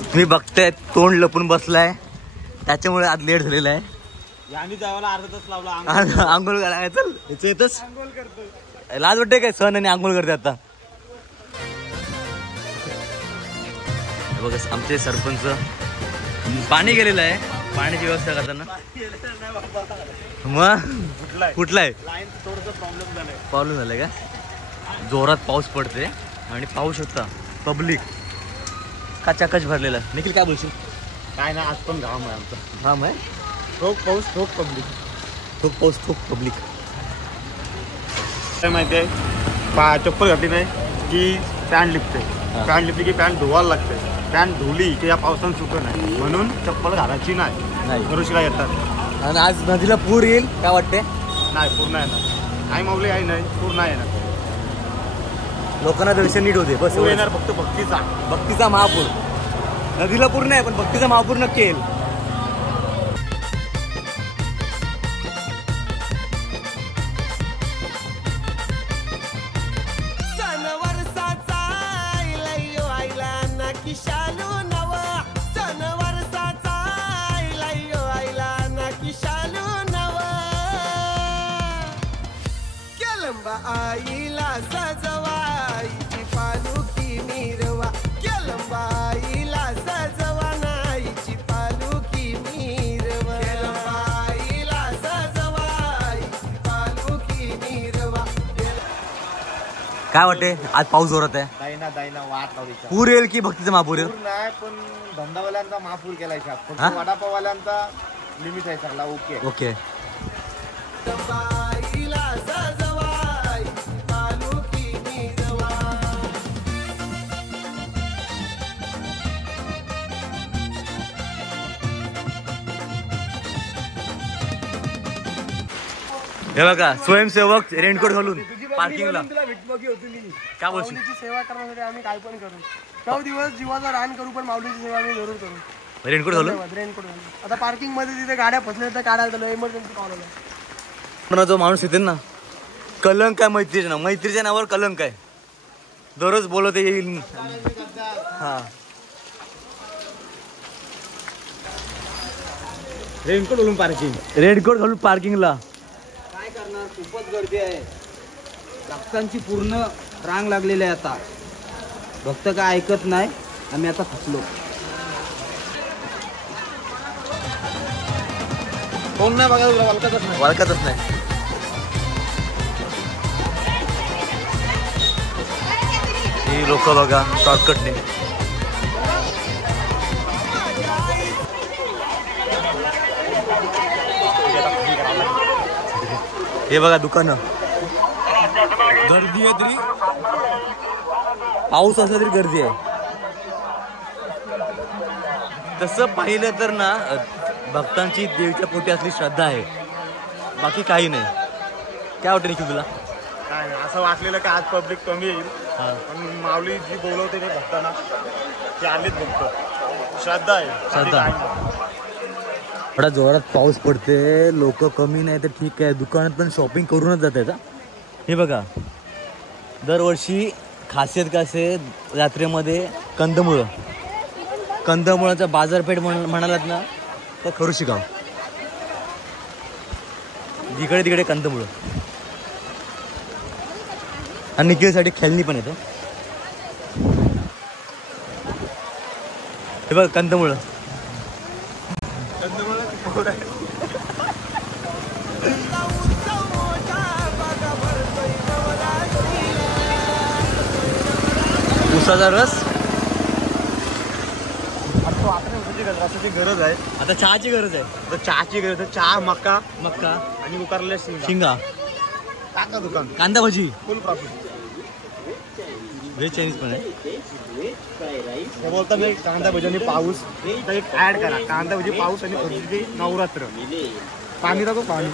तुम्ही बघताय तोंड लपून बसलाय, त्याच्यामुळे आज लेट झालेला आहे. यानी जावाला अर्धा तास लावला आंघोळ करायला. चल येतच लाज वाटते काय सण आणि आंघोळ करते आता. बघ आमचे सरपंच पाणी गेलेलं आहे, पाण्याची व्यवस्था करताना. मग कुठलाय प्रॉब्लेम झालाय का? जोरात पाऊस पडते आणि पाहू शकता पब्लिक काचाकच भरलेला. निखिल काय बोलशील? काय ना, आज पण घाम आहे आमचा. घाम आहे, ठोक पाऊस ठोक पब्लिक, ठोक पाऊस ठोक पब्लिक. काय माहितीये, चप्पल घातली नाही की पॅन्ट लिपते, पॅन्ट लिपली की पॅन्ट धुवायला लागते, पॅन्ट धुली की या पावसानं सुकत नाही, म्हणून चप्पल घालायची नाही. ऋषीला येतात. आणि आज नदीला पूर येईल काय वाटते? नाही, पूर्ण येणार. आई माऊली आई नाही, पूर्ण येणार. लोकांना दर्शन नीट होते बस येणार. फक्त भक्तीचा महापूर. नदीला पूर नाही पण भक्तीचा महापूर नक्की येईल. आईला सजवाईची पालुकी मिरवा, केलंबा आईला सजवा नाईची पालुकी मिरवा, आईला सजवाईची पालुकी मिरवा. काय वाटते आज पाऊस जोरात आहे? दाईना वाट लावली. पूर येईल की भक्तीचा महापूर येईल? नाही, पण धंदावाल्यांचा महापूर केलाय. फक्त वडापाववाल्यांचा लिमिट आहे सगळा. Okay okay. हे बघा स्वयंसेवक रेनकोट घालून पार्किंगला. काय बोलशील? सेवा करण्यासाठी आम्ही काय पण करू. 9 दिवस जीवाचा रान करू, पण माऊलीची सेवा आम्ही जरूर करू. रेनकोट घालून. रेनकोट घालून. आता पार्किंग मध्ये तिथे गाड्या फसल्या तर काढायला इमर्जन्सी कॉल आला. पण जो माणूस येते ना, कलंक आहे मैत्रीच्या नाव, मैत्रीच्या नावावर कलंक आहे. दररोज बोलवते येईल. हा, रेनकोट घालून पार्किंग. रेनकोट घालून पार्किंगला. काय करणार, खूपच गर्दी आहे. भक्तांची पूर्ण रांग लागलेली आहे. आता भक्त काय ऐकत नाही. आम्ही आता फसलो. कोण नाही बघा, वाळकतच नाही. ही लोक बघा शॉर्टकटने. हे बघा दुकानं, गर्दी आहे तरी, पाऊस असला तरी गर्दी आहे. तसं पाहिलं तर ना, भक्तांची देवीच्या पोटी असली श्रद्धा आहे, बाकी काही नाही. काय वाटतं निखिल तुला? काय असं वाटलेलं की आज पब्लिक कमी येईल, पण माऊली जी बोलवते ते भक्तांना ते आलीच भक्त. श्रद्धा आहे, श्रद्धा. थोडा जोरात पाऊस पडते, लोक कमी नाही तर ठीक आहे, दुकानात पण शॉपिंग करूनच जात आहेत. हे बघा दरवर्षी खासियत काय असते यात्रेमध्ये, कंदमुळाचा बाजारपेठ म्हणालात ना तर खरुशी गाव. जिकडे तिकडे कंदमुळं. आणि निखिलसाठी खेळणी पण येतं. हे बघ कंदमुळं. उसाचा रस. रसाची गरज आहे. आता चहाची गरज आहे. तर चहाची गरज आहे. चहा, मक्का आणि उकारले शिंगा. टाका दुकान. कांदा भजी फुल प्रॉफिट. व्हेज चायनीज पण आहे. हे बोलतात नाही कांदा भजी आणि पाऊस, तर एक ऍड करा. कांदा भजी, पाऊस आणि भजी नवरात्र. पाणी टाकू, पाणी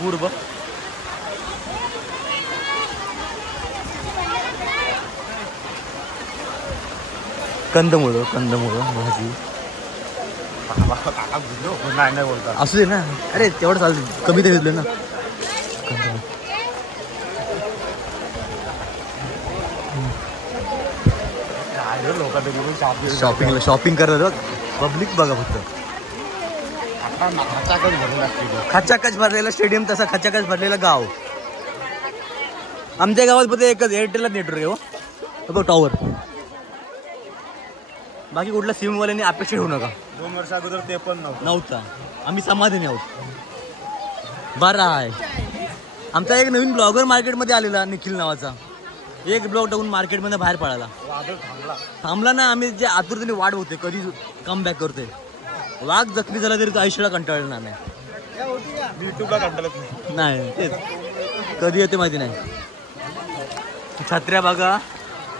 पूर्व. कंदमुळं भाजी. नाही बोलतात. असू दे ना. अरे तेवढं चालतं, कमी तर घेतलं ना. लोक शॉपिंग करत पब्लिक बघा फक्त. खचाखच भरलेलं स्टेडियम, तसा खचाखच भरलेलं गाव. आमच्या गावात फक्त एकच एअरटेलला नेटवर्क आहे हो टॉवर. बाकी कुठल्या सिमवाल्यांनी अपेक्षा ठेवू नका. 2 वर्ष अगोदर ते पण नव्हता. आम्ही समाधानी आहोत. बरं आहे. आमचा एक नवीन ब्लॉगर मार्केटमध्ये आलेला निखिल नावाचा. एक ब्लॉग टाकून मार्केटमध्ये बाहेर पडायला थांबला ना. आम्ही जे आतुरतेने वाट होते कधी कम बॅक करतोय. वाघ जखमी झाला तरी तो आयुष्याला कंटाळला नाही. युट्यूबला कंटाळत नाही. तेच कधी येते माहिती नाही. छत्र्या बघा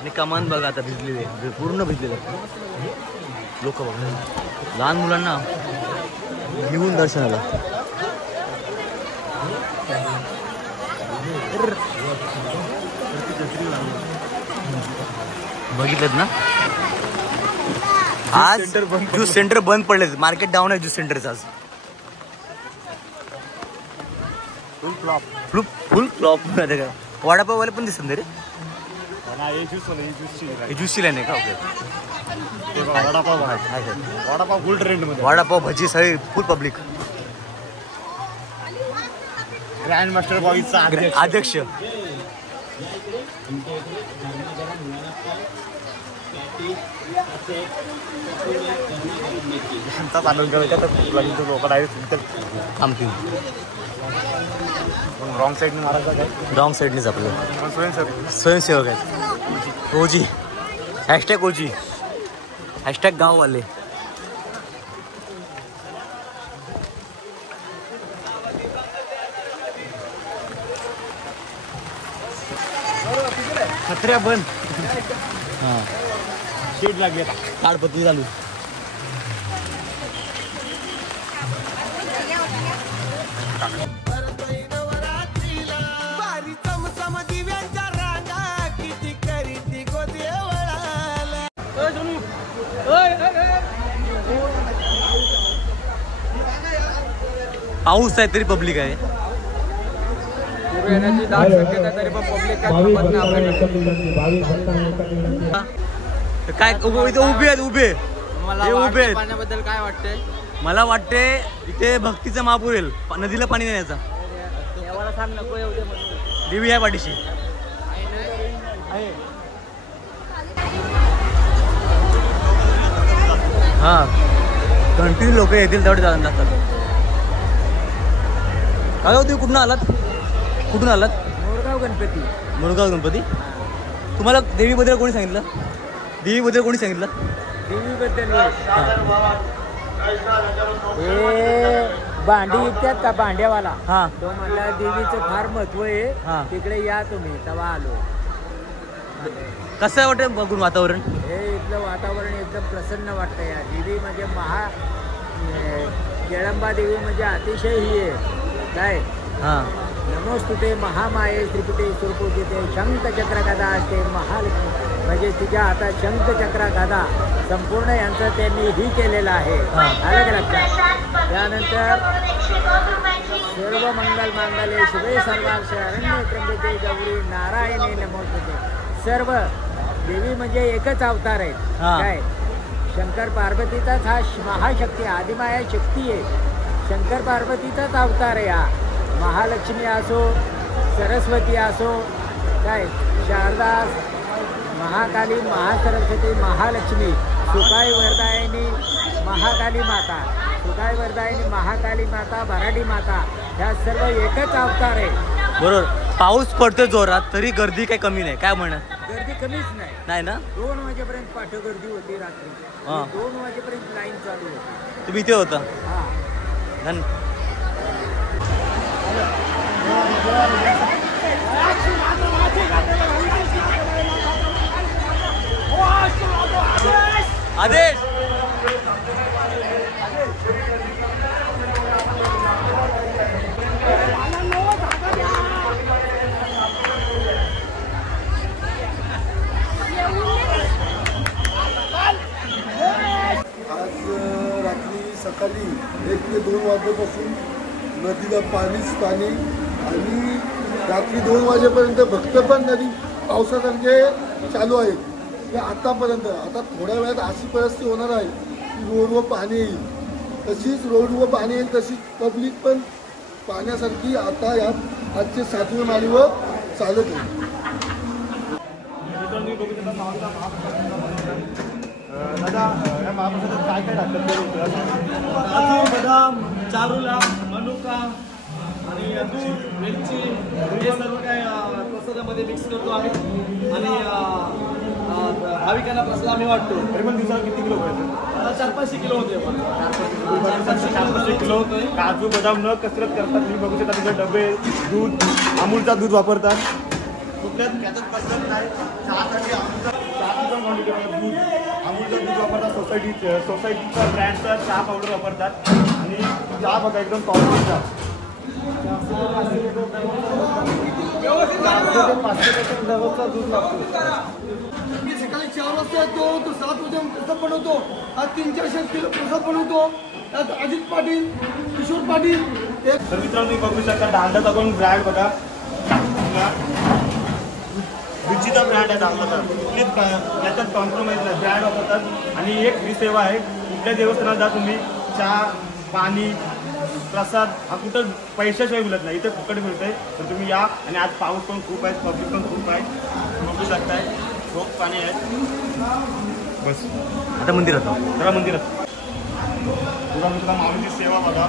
आणि कमान बघा आता भिजलेले, पूर्ण भिजलेले लोक बघा. लहान मुलांना घेऊन दर्शनाला. बघितलं ना आज ज्यूस सेंटर बंद पडले. मार्केट डाऊन आहे ज्यूस सेंटरचं आज. फुल फ्लॉप. वडापाववाले पण दिसत नाही रे. ज्यूसची लाईन आहे का? ओके. वडापाव फुल ट्रेंड मध्ये. वडापाव भजी सगळी फुल पब्लिक. ग्रँड मास्टर बॉईजचा अध्यक्ष चालून करायचा तर लोक डायरेक्ट थांबतील. रॉंग साईडने मारायचा काय? रॉंग साईडनेच आपलं स्वयंसेवक आहेत. ओजी हॅशटॅग ओजी हॅशटॅग गाववाले. छत्र्या बंद. हां शेड लागली. ताडपत्री चालू. पाऊस आहे तरी पब्लिक आहे. काय इथे उभे आहेत उभे आहेत. पाण्याबद्दल काय वाटतंय? मला वाटते इथे भक्तीचा महापूर येईल. नदीला पाणी देण्याचा. देवी आहे पाठीशी. हा कंटिन्यू लोक येतील तेवढे जातात. काय होते? कुठून आलात? मुरगाव गणपती. तुम्हाला देवीबद्दल कोणी सांगितलं? देवीबद्दल भांडी विकतात का भांड्यावाला? हा. तो म्हणला देवीचं फार महत्व आहे. हा. तिकडे या तुम्ही. तेव्हा आलो. कसं वाटतं बघून वातावरण? हे इथलं वातावरण एकदम प्रसन्न वाटतं. या देवी म्हणजे जगदंबा देवी म्हणजे अतिशय ही आहे काय. हां. नमोस्तुते महामाये श्रीपते सुरपूजिते शंखचक्र गदा असते महालक्ष्मी. म्हणजे तिच्या हातात शंखचक्र गदा संपूर्ण यांचं त्यांनी ही केलेलं आहे. आलं का लक्षात? त्यानंतर सर्व मंगल मांगल्ये शिवे सर्वार्थ शरण्ये त्र्यंबके गौरी नारायणी नमोस्तुते. सर्व देवी म्हणजे एकच अवतार आहे काय. शंकर पार्वतीचाच हा महाशक्ती आदिमाया शक्ती आहे. शंकर पार्वतीचाच अवतार आहे हा. महालक्ष्मी असो सरस्वती असो काय शारदा महाकाली महासरस्वती महालक्ष्मी सुकाई वरदायिनी महाकाली माता सुकाई वरदायिनी महाकाली माता भराडी माता ह्या सर्व एकच अवतार आहे. बरोबर. पाऊस पडतो जोरात तरी गर्दी काही कमी नाही. काय म्हणा? गर्दी कमीच नाही ना. 2 वाजेपर्यंत पाठ गर्दी होती रात्री. 2 वाजेपर्यंत लाईन चालू होती. तुम्ही इथे होता? हा. आदेश सकाळी 1 ते 2 वाजेपासून नदीला पाणीच पाणी आणि रात्री 2 वाजेपर्यंत भक्त पण नदी पावसासारखे चालू आहेत. की आतापर्यंत आता थोड्या वेळात अशी परिस्थिती होणार आहे की रोडवर पाणी येईल. तशीच रोडवर पाणी येईल तशीच पब्लिक पण पाण्यासारखी आता या आजचे 7व्या माळीवर चालत आहे. दादा या महाप्रसादात काय काय टाकतात? काजू, बदाम, चारुला, मनुका आणि दूध, मिरची हे सर्व काय प्रसादामध्ये मिक्स करतो आम्ही आणि भाविकांना प्रसाद आम्ही वाटतो. तरी पण दिवसाला किती किलो होते? 400-500 किलो होते. 400 किलो काजू बदाम न कसरत करतात. तुम्ही बघू शकता तिथे डबे, दूध, अमूलचा दूध वापरतात. कुठल्याच त्याच्यात कसरत नाही. चहासाठी चहाची पण क्वांटिटी दूध अमूलचं दूध वापरतात. सोसायटीचा ब्रँडचा चहा पावडर वापरतात आणि चहा बघा एकदम क्वालिटी चहा. 500 दररोजचा दूध लागतो. मी सकाळी 4 वाजता येतो तो 7 वाजता प्रसाद बनवतो. आज 300-400 किलो प्रसाद बनवतो. त्यात अजित पाटील, किशोर पाटील तर मित्रांनो तुम्ही बघू शकता दांडाचा पण ब्रँड बघा. रुचीचा ब्रँड आहे दांडाचा. याच्यात कॉम्प्रोमाइज नाही. ब्रँड वापरतात आणि एक फ्री सेवा आहे. कुठल्या देवस्थानात जा तुम्ही चहा पाणी प्रसाद हा कुठं पैशाशिवाय मिळत नाही. इथे फुकट मिळतंय. तर तुम्ही या. आणि आज पाऊस पण खूप आहे, पब्लिक पण खूप आहे. बघू शकताय खूप पाणी आहे. बस आता मंदिरात जरा मंदिरात तुला माऊलीची सेवा बघा.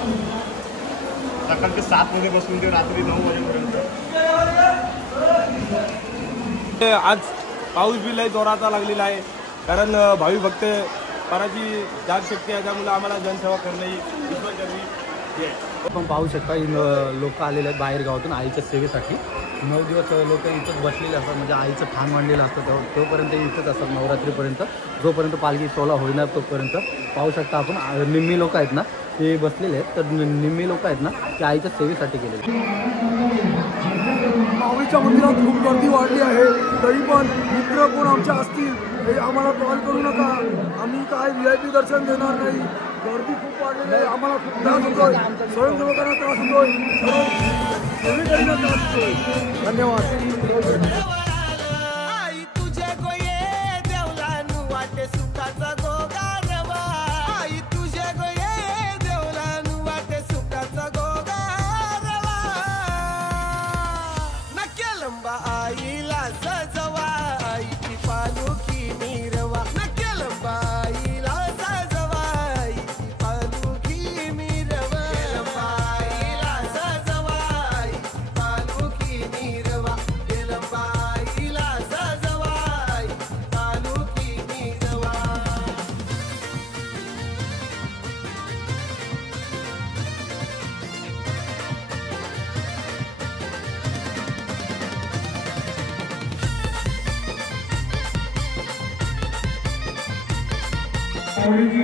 सकाळचे 7 वाजे बसून ते रात्री 9 वाजेपर्यंत. आज पाऊस बी लय जोराचा लागलेला आहे कारण भावी भक्त पराची जाग शक्ती आहे त्यामुळे आम्हाला जनसेवा करणे ही गरजेची आहे. आपण पाहू शकता लोक आलेले आहेत बाहेर गावातून आईच्या सेवेसाठी. 9 दिवस लोक इथंच बसलेले असतात म्हणजे आईचं ठाण मांडलेलं असतं तोपर्यंत इथंच असतात नवरात्रीपर्यंत. जोपर्यंत पालखी सोहळा होईना तोपर्यंत पाहू शकता आपण निम्मी लोक आहेत ना ते बसलेले आहेत. तर निम्मी लोक आहेत ना ते आईच्या सेवेसाठी गेलेले. माऊलीच्या मंदिरात खूप गर्दी वाढली आहे. तरी पण मित्र कोण आमच्या असतील हे आम्हाला कॉल करू नका. आम्ही काय VIP दर्शन देणार नाही. गर्दी खूप वाढलेली आहे. आम्हाला खूप त्रास होतोय. स्वयंसेवकांना त्रास होतोय. सेवेकरींना त्रास होतोय. धन्यवाद.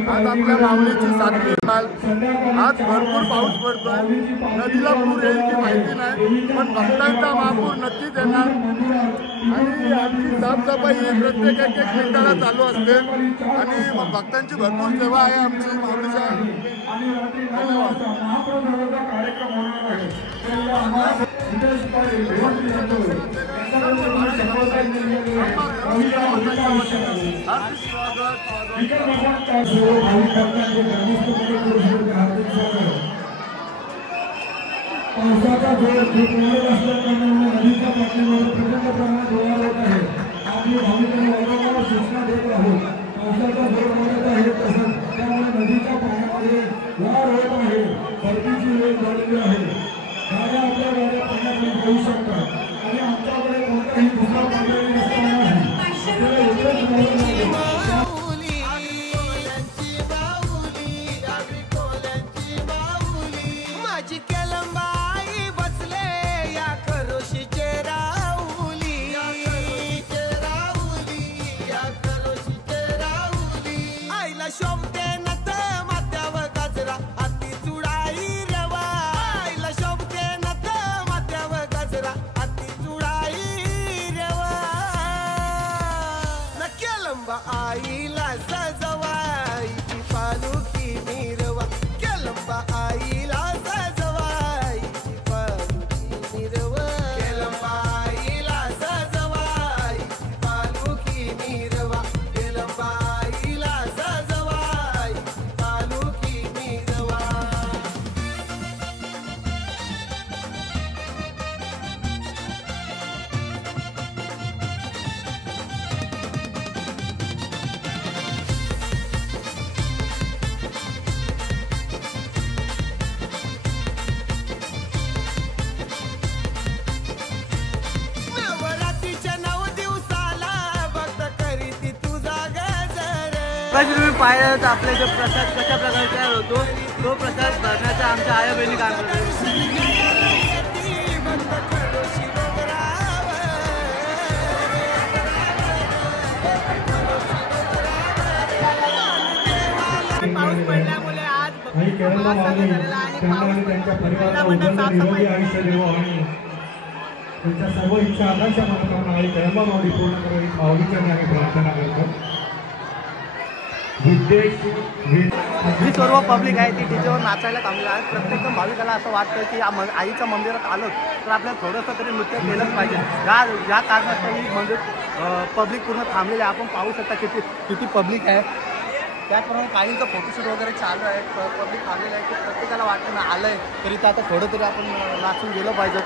आज आपल्या माऊलीची 7वी माळ. आज भरपूर पाऊस पडतोय. नदीला पूर येईल की माहिती नाही पण भक्तांचा महापूर नक्कीच येणार. आणि आमची साफसफाई ही प्रत्येक एक मिनिटाला चालू असते आणि भक्तांची भरपूर सेवा आहे आमची माऊलीच्या. धन्यवाद. पावसाचा जोर खूप वाढत असल्याकारणाने नदीच्या पातळीवर प्रचंड प्रमाणात होणार होत आहे. आम्ही भाविकांना वारंवार सूचना देत आहोत. पावसाचा जोर वाढत आहे तसंच त्यामुळे नदीच्या पाण्यामध्ये वाढ होत आहे. भरतीची वेळ झालेली आहे. गाड्या आपल्या गाड्या पाण्याखाली जाऊ शकतात आणि आमच्याकडे कोणताही दुसरा पर्याय नसताना आपल्याला एवढंच करावं लागेल. मगाशी तुम्ही पाहिलं तर आपले जो प्रसाद कशा प्रकारे तयार होतो तो प्रसाद भरण्याचा आमच्या आया बहिणी काम करतात. पाऊस पडल्यामुळे आज त्यांच्या परिवाराला उज्ज्वल निरोगी आयुष्य देवो आणि त्यांच्या सर्व इच्छा आकांक्षा मनोकामना आई कळंबा माऊली पूर्ण करावी माऊलीच्या मी आम्ही प्रार्थना करतो. जी सर्व पब्लिक आहे ती डीजेवर नाचायला थांबली आहे. प्रत्येक भाविकाला असं वाटतं की या आईच्या मंदिरात आलो तर आपल्याला थोडंसं तरी नृत्य केलंच पाहिजे. या कारणास्तव ही मंदिर पब्लिक पूर्ण थांबलेली आहे. आपण पाहू शकता किती पब्लिक आहे. त्याचप्रमाणे काहींचं फोटोशूट वगैरे चालू आहे. पब्लिक थांबलेलं आहे की प्रत्येकाला वाटतं ना आलं आहे तरी तर आता थोडं तरी आपण नाचून गेलं पाहिजे.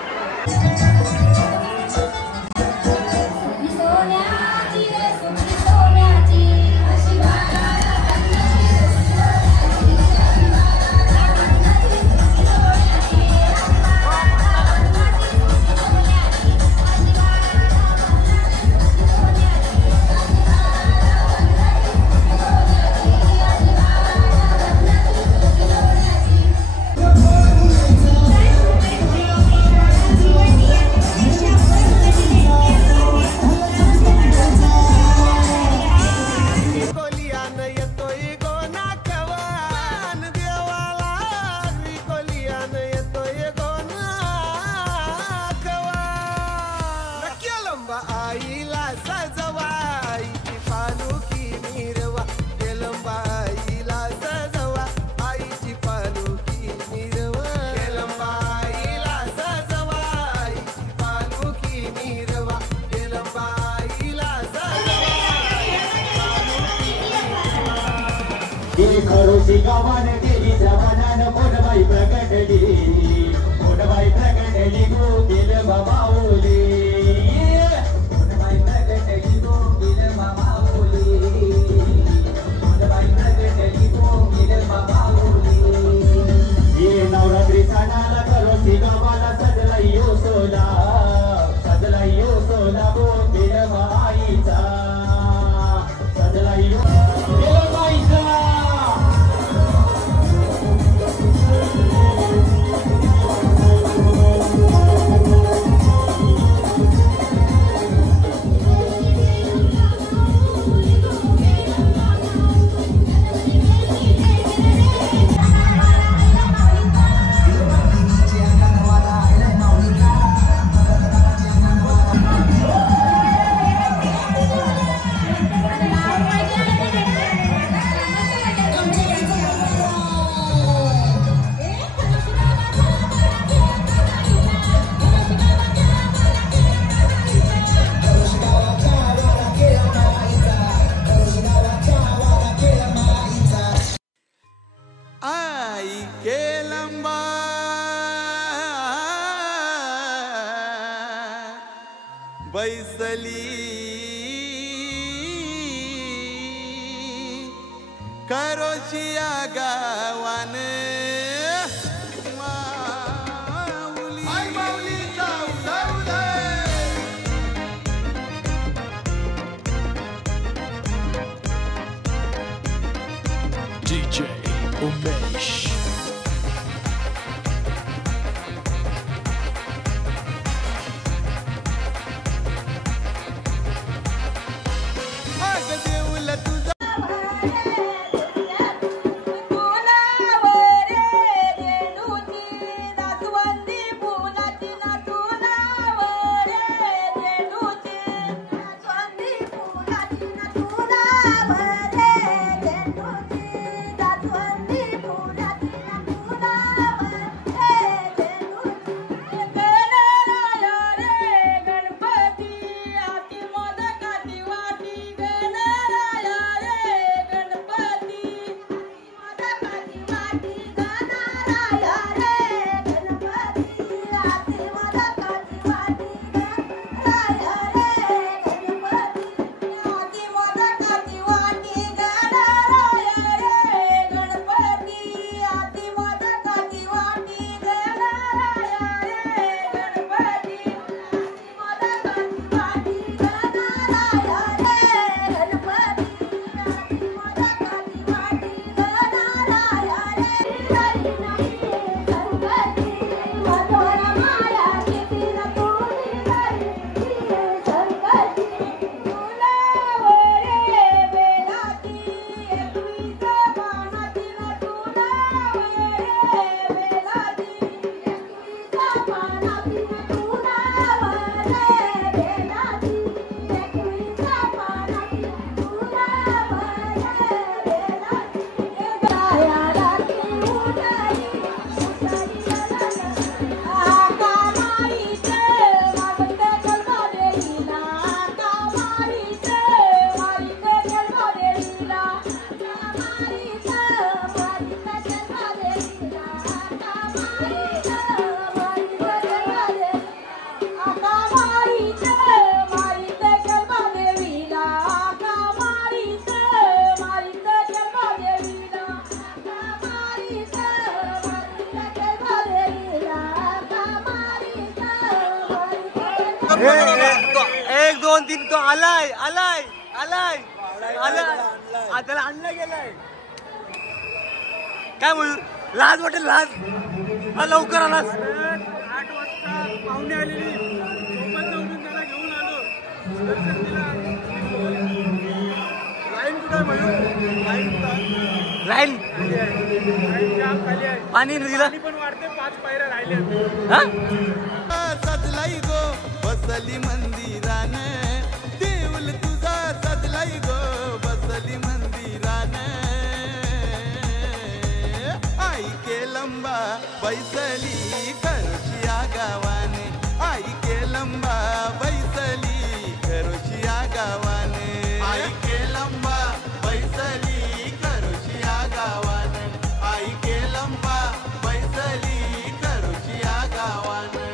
खरोशी गावाने गेली जवानानं कोणबाई प्रकटली गो गेल बाबाओली कोणबाई प्रकटली गो गेल बाबाओली कोणबाई प्रकटली गो गेल बाबाओली. ये नवरात्री सणाला खरोशी गावाला सजलायो सोला गो गेल माईचा सजलायो गेल माईचा. बैसली करोशिया गावान माऊली आई माऊलीचा उदय DJ Umesh. नितीन तो आलाय आलाय आलाय आलाय त्याला आणला गेलाय काय बोल लाज वाटेल लाज लवकर आलास 8 वाजता पाहुणे आलेली सोबत जाऊन त्याला घेऊन आलो दर्शन दिला लाईन कुठे लाईन जाम खाली आहे पाणी दिला पण वाढते 5 पायऱ्या राहिले सजलाई गो बसली मंदिरान देऊल तुझा सजलाई गो बसली मंदिरान आई के लंबा बैसली करोशिया गावाने आई के लंबा बैसली करोशिया गावाने आई के लंबा बैसली करोशिया गावाने आई के लंबा बैसली करोशिया गावाने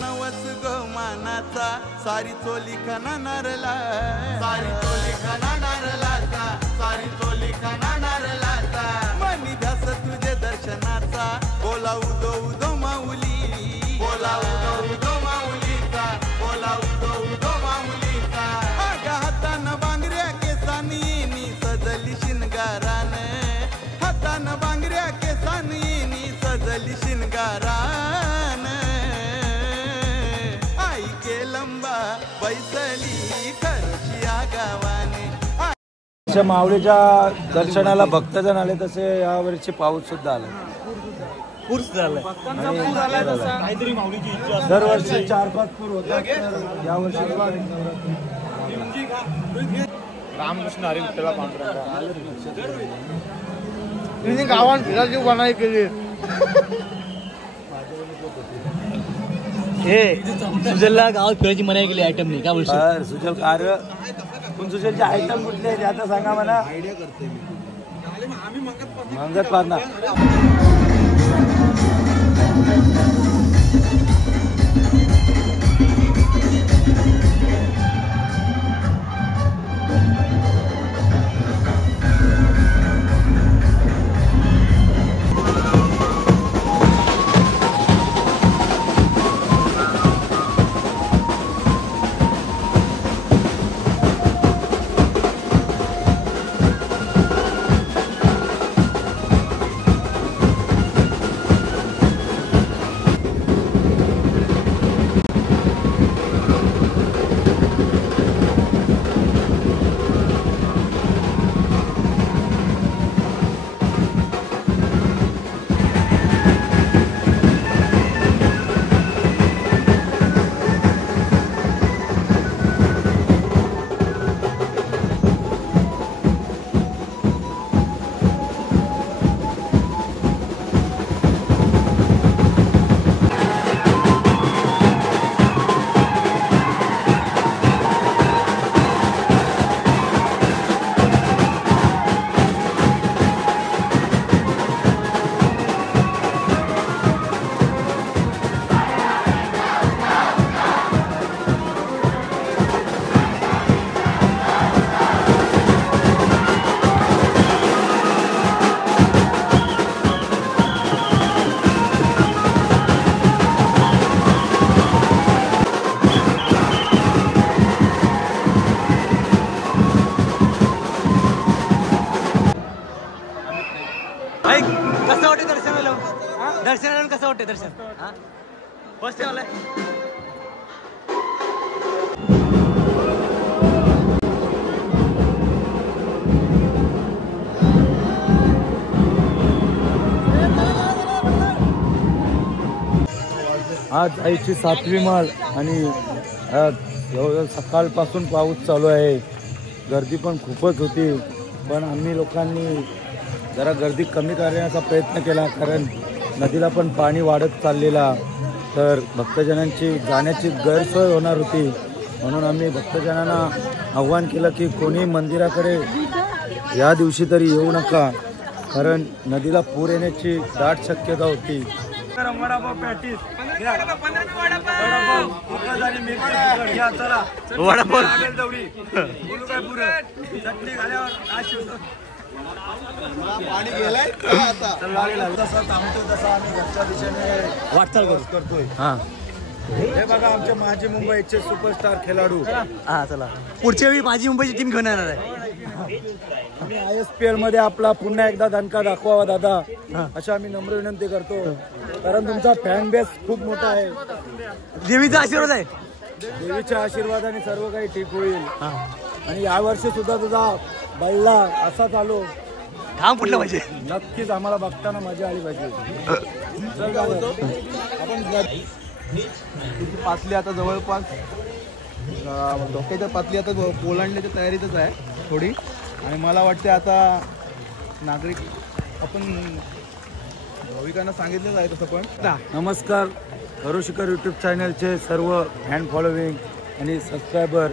नवस गो मानाचा सारी चोली खाना नारला सारी चोली खाना नारलाचा सारी चोली खाना नारलाचा मनी ध्यास तुझे दर्शनाचा बोला उदो उदो माऊली बोला उदो उदो माऊलीचा बोला उदो उदो माऊलीचा आगा हातानं बांगऱ्या केसानी सजली शिनगारान हातानं बांगऱ्या केसानी सजली शिनगारान आई के लंबा बैसली करोशिया गावाने माऊलीच्या दर्शनाला भक्तजण आले तसे यावर्षी पाऊस सुद्धा आला पूर झालाय काहीतरी माऊलीची इच्छा दरवर्षी 4-5 पूर होतात यावर्षी रामकृष्ण हरी विठ्ठला पांडुरंगा गावात फिरायची बनाई केली हे सुजलला गावात फिरायची मनाई केली आयटम नाही काय बोलतो सुजल कार्य पण सुजलचे आयटम कुठले आहेत आता सांगा मला आयडिया करते मी मंगत पारणा दर्शनाला कसं वाटतं दर्शन फर्स्ट टाइम आलाय आज आईची 7वी माळ आणि सकाळपासून पाऊस चालू आहे. गर्दी पण खूपच होती, पण आम्ही लोकांनी जरा गर्दी कमी करण्याचा प्रयत्न केला, कारण नदीला पण पाणी वाढत चाललेला, तर भक्तजनांची जाण्याची गैरसोय होणार होती. म्हणून आम्ही भक्तजनांना आव्हान केलं की कोणी मंदिराकडे या दिवशी तरी येऊ नका, कारण नदीला पूर येण्याची दाट शक्यता होती. गरम वडापाव पॅटीस घ्या. वडापाव उकळत आणि मिरची घ्या. चला वडापाव लागेल तेवढी बोलू काय पुरं चटणी घाल्यावर काय शिवतो पाणी गेलाय आता तसा थांबतो तसा आम्ही घरच्या दिशेने वाटचाल करतोय. हा हे बघा आमचे माजी मुंबईचे सुपरस्टार खेळाडू. हा चला पुढच्या वेळी माझी मुंबईची टीम घेऊन येणार आहे. आम्ही ISPL मध्ये आपला पुन्हा एकदा दणका दाखवावा दादा अशी आम्ही नम्र विनंती करतो. कारण तुमचा फॅन बेस खूप मोठा आहे. देवीचा आशीर्वाद आहे. देवीच्या आशीर्वादाने सर्व काही ठीक होईल. आणि यावर्षी सुद्धा तुझा बल्ला असा चालू ठाम फुटलं पाहिजे. नक्कीच आम्हाला बघताना मजा आली पाहिजे. तिची पातली आता जवळपास धोक्याच्या पातली आता ओलांडण्याच्या तयारीतच आहे थोडी. आणि मला वाटते आता नागरिक आपण भाविकांना सांगितलंच आहे तसं पण. नमस्कार हरुशिखर यूट्यूब चॅनलचे सर्व फॅन फॉलोविंग आणि सबस्क्रायबर.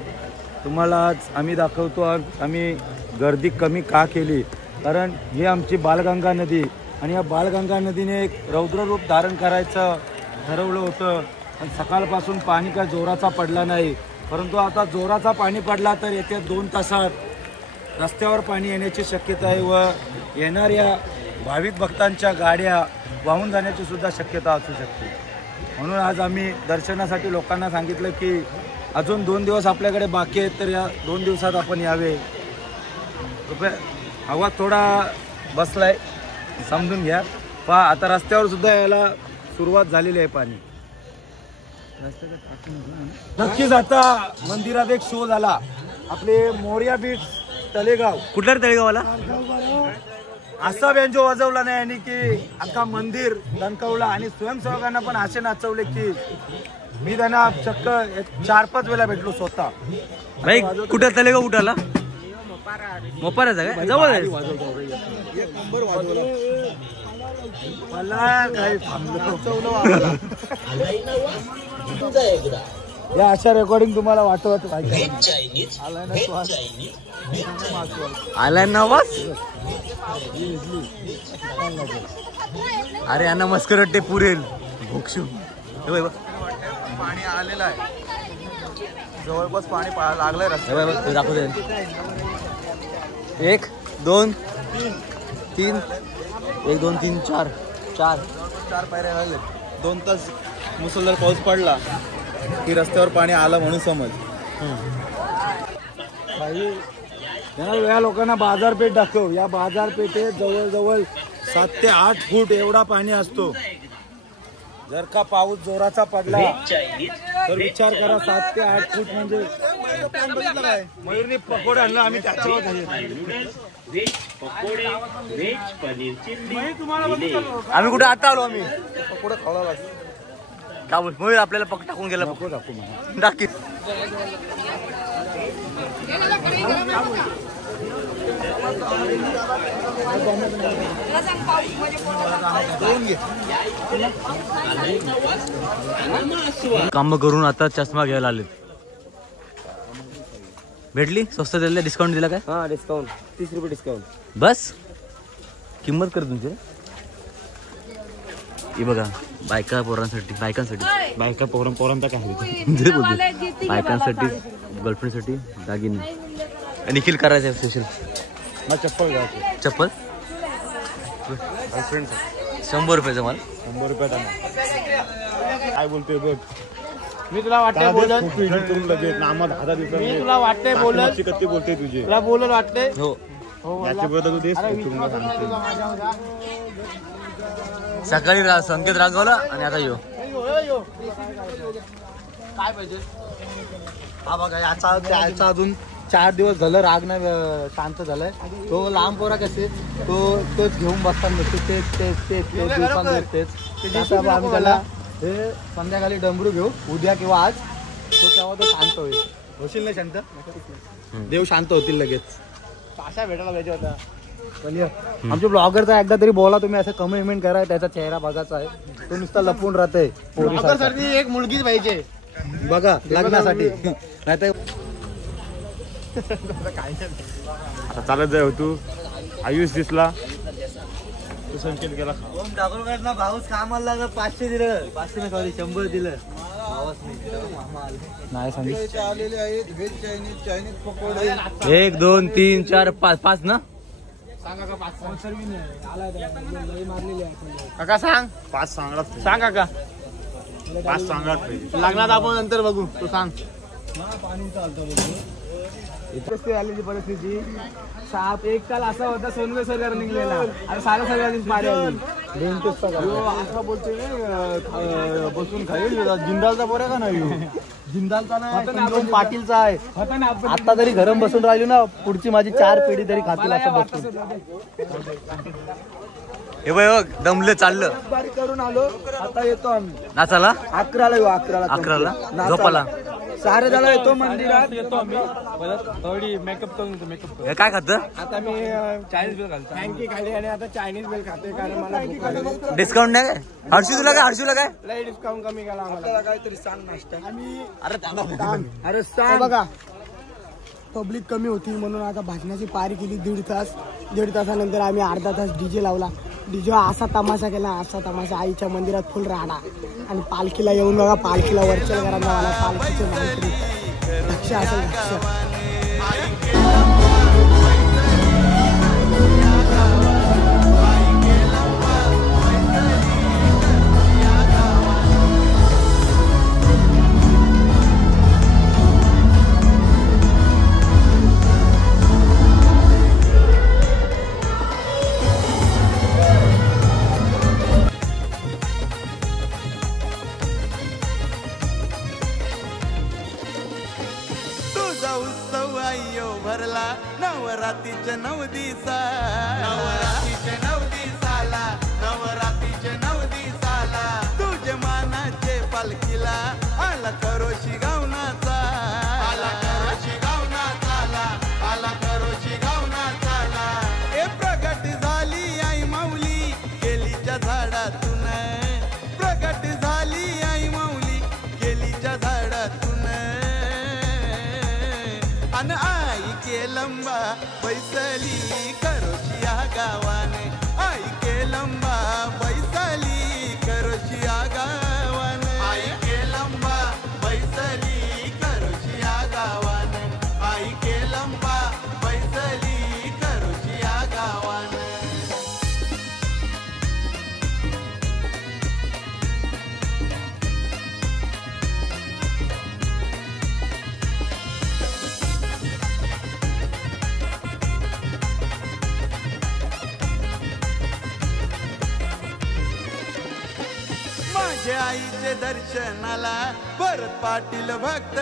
तुम्हाला आज आम्ही दाखवतो आज आम्ही गर्दी कमी का केली. कारण ही आमची बालगंगा नदी आणि या बालगंगा नदीने एक रौद्ररूप धारण करायचं ठरवलं होतं. पण सकाळपासून पाणी काय जोराचा पडला नाही. परंतु आता जोराचा पाणी पडला तर येत्या 2 तासात रस्त्यावर पाणी येण्याची शक्यता आहे व येणाऱ्या भाविक भक्तांच्या गाड्या वाहून जाण्याची सुद्धा शक्यता असू शकते. म्हणून आज आम्ही दर्शनासाठी लोकांना सांगितलं की अजून 2 दिवस आपल्याकडे बाकी आहेत तर या 2 दिवसात आपण यावे. आवाज थोडा बसलाय समजून घ्या. पहा आता रस्त्यावर सुद्धा यायला सुरुवात झालेली आहे पाणी. नक्कीच आता मंदिरात एक शो झाला. आपले मोर्या बीच तलेगाव. कुठल्या तळेगावाला असा बेंजो वाजवला नाही आणि की अख्खा मंदिर दणकवला. आणि स्वयंसेवकांना पण असे नाचवले की मी त्यांना चक्क 4-5 वेळा भेटलो स्वतः. भाई कुठं तळेगाव कुठाला मोपाराचा काय जवळ आहे. मला काय या अशा रेकॉर्डिंग तुम्हाला वाटवत आलाय ना आवाज. अरे यांना मस्कर वाटते पुरेल भोक्षू. पाणी आलेलं आहे जवळपास पाणी लागलंय रस्त्यावर. दाखवते 1 2 3 1 2 3 4 4 पायऱ्या राहिले. 2 तास मुसळधार पाऊस पडला की रस्त्यावर पाणी आलं म्हणून समज. या लोकांना बाजारपेठ दाखव. या बाजारपेठेत जवळजवळ 7 ते 8 फूट एवढा पाणी असतो. जर का पाऊस जोराचा पडला तर विचार करा 7 ते 8 फूट म्हणजे मयूरने पकोडे आणला आम्ही त्याच्यावर आम्ही कुठे आता आलो. आम्ही पकोडा खावला का बोल मयूर आपल्याला पक टाकून गेला. पकोड टाकू दाखीत काम करून आता चष्मा घ्यायला आले. भेटली स्वस्त दिला डिस्काउंट दिला काय. हा डिस्काउंट 30 रुपये डिस्काउंट बस किंमत कर तुमची. हे बघा बायका पोरांसाठी बायका पोरांचा काय बोलतो बायकांसाठी गर्लफ्रेंडसाठी दागिने निखिल करायचं स्पेशल. चप्पल घ्यायचं. चप्पल 100 रुपयाचा माल. 100 रुपयात काय बोलतोय बघ. मी तुला वाटतंय बोलत लगेच नामात 10 दिवसात मी तुला वाटतंय बोलत कत्ती बोलते तुझी तुला बोलत वाटतंय. हो याच्या बद्दल तू देस सकाळी संकेत रागवला आणि आता यो काय पाहिजे. हा बघा याचा अजून 4 दिवस झालं राग नाही शांत झालाय. तो लांब पोरा कसे तोच घेऊन बसताना तेच दिवसांवर आम्ही त्याला हे संध्याकाळी डमरू घेऊ उद्या किंवा आज. तो तेव्हा तो शांत होईल. होशील ना शांत. देव शांत होतील लगेच. अशा भेटायला पाहिजे होता. आमच्या ब्लॉगरचा एकदा तरी बोला तुम्ही असं कमेंट करा. त्याचा चेहरा बघायचा आहे. तो नुसता लपून राहतोय. एक मुलगीच पाहिजे बघा लग्नासाठी नाही तर आता चालत जाय तू आयुष दिसला संकेत गेला ओम दाखवकडनं भाऊच कामाला लागलं 500 दिलं 500 नाही सॉरी 100 दिलं भावच नाही मामा आले नाही सांगितलं आलेले आहेत व्हेज चायनीज पकोडे 1 2 3 4 5 5 ना काका सांग 5 सांगणार सांग काका 5 सांगणार लागणार आपण नंतर बघू तू सांग इथे आलेली परिस्थिती 1 तास असा होता सोनवे सरकार निघलेला आणि साऱ्या सगळ्यांनी पाडी आली असं बोलतोय बसून खाईल जिंदालचा पोऱ्या का नाही जिंदालचा नाही पाटीलचा आहे आता तरी घरम बसून राहिली ना पुढची माझी 4 पिढी तरी खातील असं बसून हे बघ दमलं चाललं बारीक करून आलो आता येतो आम्ही नाचाला 11ला येऊ 11ला झोपाला सारे झाला येतो मंदिरात येतो आम्ही परत थोडी मेकअप करून मेकअप हे काय खातं आता मी चायनीज बेल घालतो थँकी खाली आणि आता चायनीज बेल खाते कारण मला भूक लागली. डिस्काउंट नाही काय हर्षूला काय लय डिस्काउंट कमी केला आम्हाला काहीतरी सांग नाश्ता अरे सांग बघा पब्लिक कमी होती म्हणून आता भाजनाची पारी केली 1.5 तासानंतर आम्ही अर्धा तास डीजे लावला डीजे असा तमाशा केला आईच्या मंदिरात फुल राहणार आणि पालखीला येऊन बघा पालखीला वरच्या घरांना आला पालखीचे माहिती लक्ष असेल लक्ष नवरात्रीच्या 9 दिवसाला तुझे मानाचे पालखीला आला करोशी गावनाचा ए प्रगट झाली आई माऊली केलीच्या झाडातून केलीच्या झाडातून अन आई केलंबा बैसली करोशिया गावाने आई केलंबा बैसली करोशिया गावाने आई केलंबा बैसली करोशिया गावाने आई केलंबा बैसली करोशिया गावाने माझ्या आईचे दर्शनाला भरत पाटील भक्त